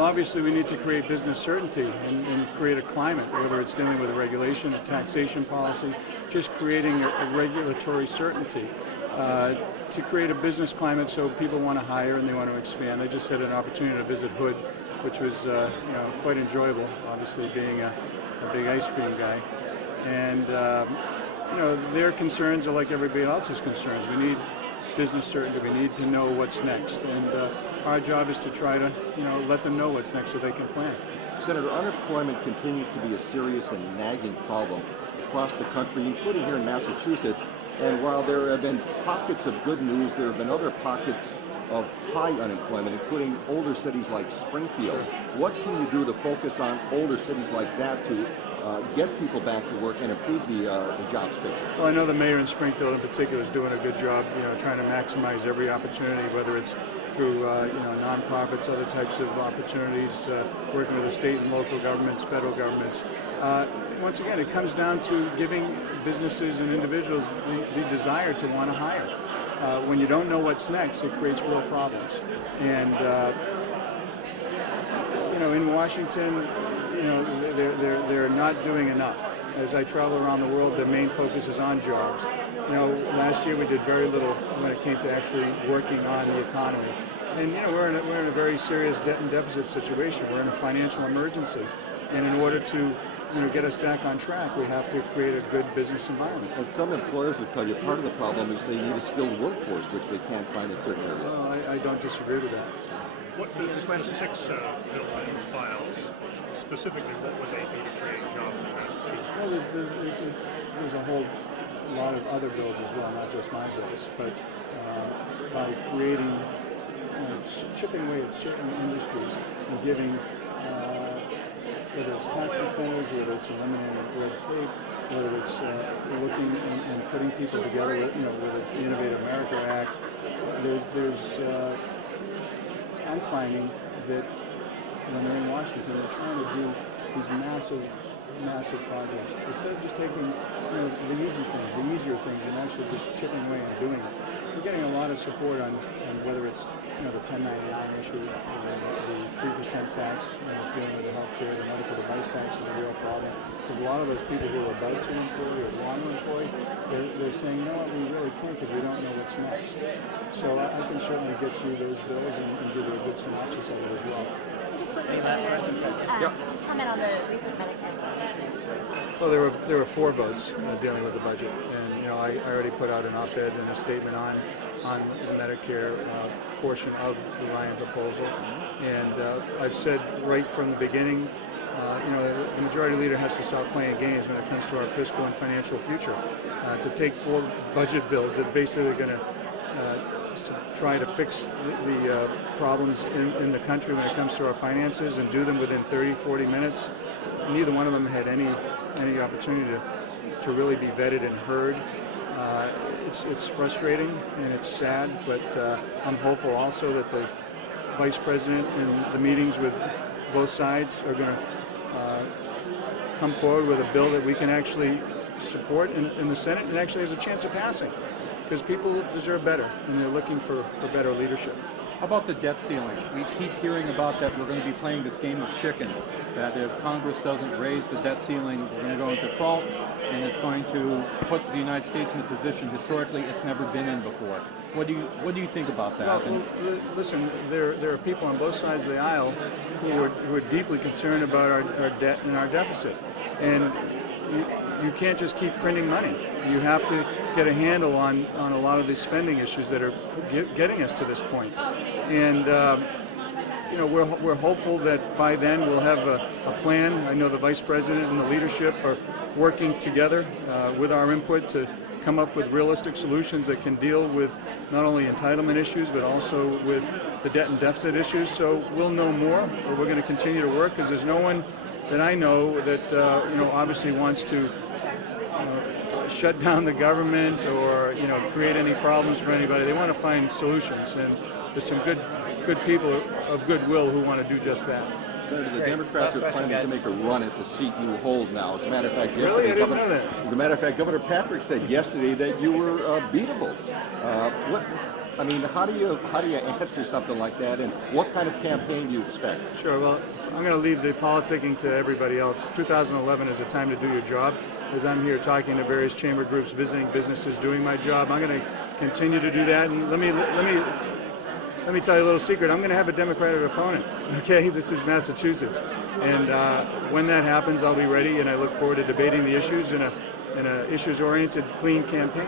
Well, obviously we need to create business certainty and create a climate, whether it's dealing with a regulation, a taxation policy, just creating a regulatory certainty to create a business climate so people want to hire and they want to expand. I just had an opportunity to visit Hood, which was quite enjoyable, obviously being a big ice cream guy. And their concerns are like everybody else's concerns. We need business certainty. We need to know what's next. And our job is to try to let them know what's next so they can plan. Senator, unemployment continues to be a serious and nagging problem across the country, including here in Massachusetts. And while there have been pockets of good news, there have been other pockets of high unemployment, including older cities like Springfield. What can you do to focus on older cities like that to get people back to work and improve the jobs picture? Well, I know the mayor in Springfield in particular is doing a good job, trying to maximize every opportunity, whether it's through nonprofits, other types of opportunities, working with the state and local governments, federal governments. Once again, it comes down to giving businesses and individuals the desire to want to hire. When you don't know what's next, it creates real problems. And in Washington, they're not doing enough. As I travel around the world, the main focus is on jobs. Last year we did very little when it came to actually working on the economy. And we're in a very serious debt and deficit situation. We're in a financial emergency, and in order to get us back on track, we have to create a good business environment. And some employers would tell you part of the problem is they need a skilled workforce, which they can't find in certain areas. Well, I don't disagree with that. What does the question 6 bill files specifically? What would they do to create jobs in Massachusetts? Well, there's a whole lot of other bills as well, not just my bills, but by creating, chipping away at certain industries and giving, whether it's tax incentives, whether it's eliminating red tape, whether it's looking and putting people together, with the Innovate America Act. I'm finding that when they're in Washington, they're trying to do these massive projects. Instead of just taking the easier things, and actually just chipping away and doing it. We're getting a lot of support on whether it's the 1099 issue, the 3% tax, dealing with the healthcare, the medical device tax is a real problem. Because a lot of those people who are about to employ or want to employ, they're saying, no, we really can't because we don't know what's next. So I can certainly get you those bills and give you a good synopsis of it as well. Any last questions? Just comment on the recent Medicare vote. Well, there were 4 votes dealing with the budget, and I already put out an op-ed and a statement on the Medicare portion of the Ryan proposal, and I've said right from the beginning, the majority leader has to stop playing games when it comes to our fiscal and financial future. To take 4 budget bills that basically are going to try to fix the problems in the country when it comes to our finances and do them within 30, 40 minutes. Neither one of them had any opportunity to really be vetted and heard. It's frustrating and it's sad, but I'm hopeful also that the Vice President in the meetings with both sides are going to come forward with a bill that we can actually support in the Senate and actually has a chance of passing. Because people deserve better, and they're looking for better leadership. How about the debt ceiling? We keep hearing about that we're going to be playing this game of chicken, that if Congress doesn't raise the debt ceiling, we're going to go into default, and it's going to put the United States in a position historically it's never been in before. What do you think about that? Well, listen, there are people on both sides of the aisle who are deeply concerned about our debt and our deficit. And you can't just keep printing money. You have to get a handle on a lot of these spending issues that are getting us to this point. And we're hopeful that by then we'll have a plan. I know the Vice President and the leadership are working together with our input to come up with realistic solutions that can deal with not only entitlement issues but also with the debt and deficit issues. So we'll know more, but we're going to continue to work because there's no one that I know that obviously wants to shut down the government or create any problems for anybody. They want to find solutions, and there's some good people of goodwill who want to do just that. Senator, the Democrats are planning to make a run at the seat you hold now. As a matter of fact, really? I didn't know that. As a matter of fact, Governor Patrick said yesterday that you were beatable. I mean, how do you answer something like that, and what kind of campaign do you expect? Sure. Well, I'm going to leave the politicking to everybody else. 2011 is a time to do your job. As I'm here talking to various chamber groups, visiting businesses, doing my job, I'm going to continue to do that. And let me tell you a little secret. I'm going to have a Democratic opponent. Okay, this is Massachusetts, and when that happens, I'll be ready. And I look forward to debating the issues in a issues-oriented, clean campaign.